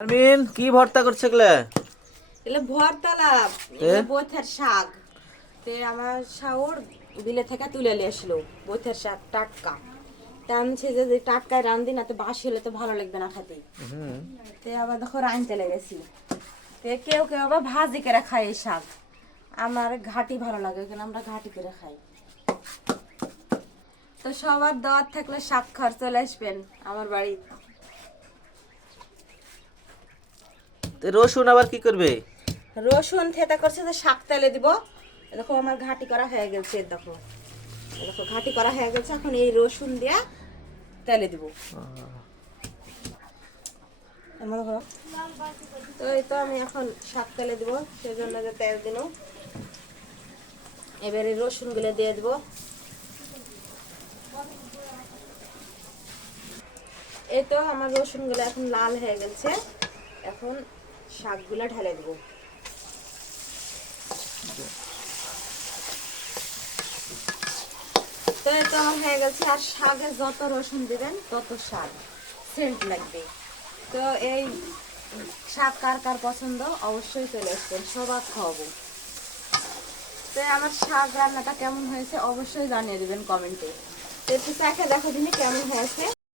আরমিন কি ভর্তা করছে গলে? এলে ভর্তা লাভ এলে বইথের শাক তে আমার শাওর বিলে থেকে তুলে নিয়ে আসলো বইথের শাক টাটকা তে আমি যে টাটকায় রান্ধি না তো বাসি হলে তো ভালো লাগবে না খেতে। তে আবার দেখো রাঁধতে লেগেছি তে কেউ কেউ আবার ভাজি করে খায় এই শাক, আমার ঘাটি ভালো লাগে কেন আমরা ঘাটি করে খাই। তো সবার দাওয়াত থাকলে শাক খাওয়ার চলে আসবেন আমার বাড়ি। রসুন আবার কি করবে? রসুন থেতা করছে যে শাক তেলে দিব। দেখো আমার ঘাটি করা হয়ে গেছে, দেখো দেখো ঘাটি করা হয়ে গেছে, এখন এই রসুন দিয়া তেলে দিব। তো এই তো আমি এখন শাক তেলে দিব, সেজন্য যে তেল দিন। এবারে রসুন গুলো দিয়ে দিব। এই তো আমার রসুন গুলো এখন লাল হয়ে গেছে, এখন শাকগুলা ঢেলে দিব। তো এই তো আমার হয়ে গেছে, আর শাকে যত রসুন দিবেন তত শাক সেন্ট লাগবে। তো এই শাক কার কার পছন্দ অবশ্যই চলে আসবেন, সবাই খাওয়াবো। তো আমার শাক রান্নাটা কেমন হয়েছে অবশ্যই জানিয়ে দেবেন কমেন্টে। তো একটু দেখো দিনে কেমন হয়েছে।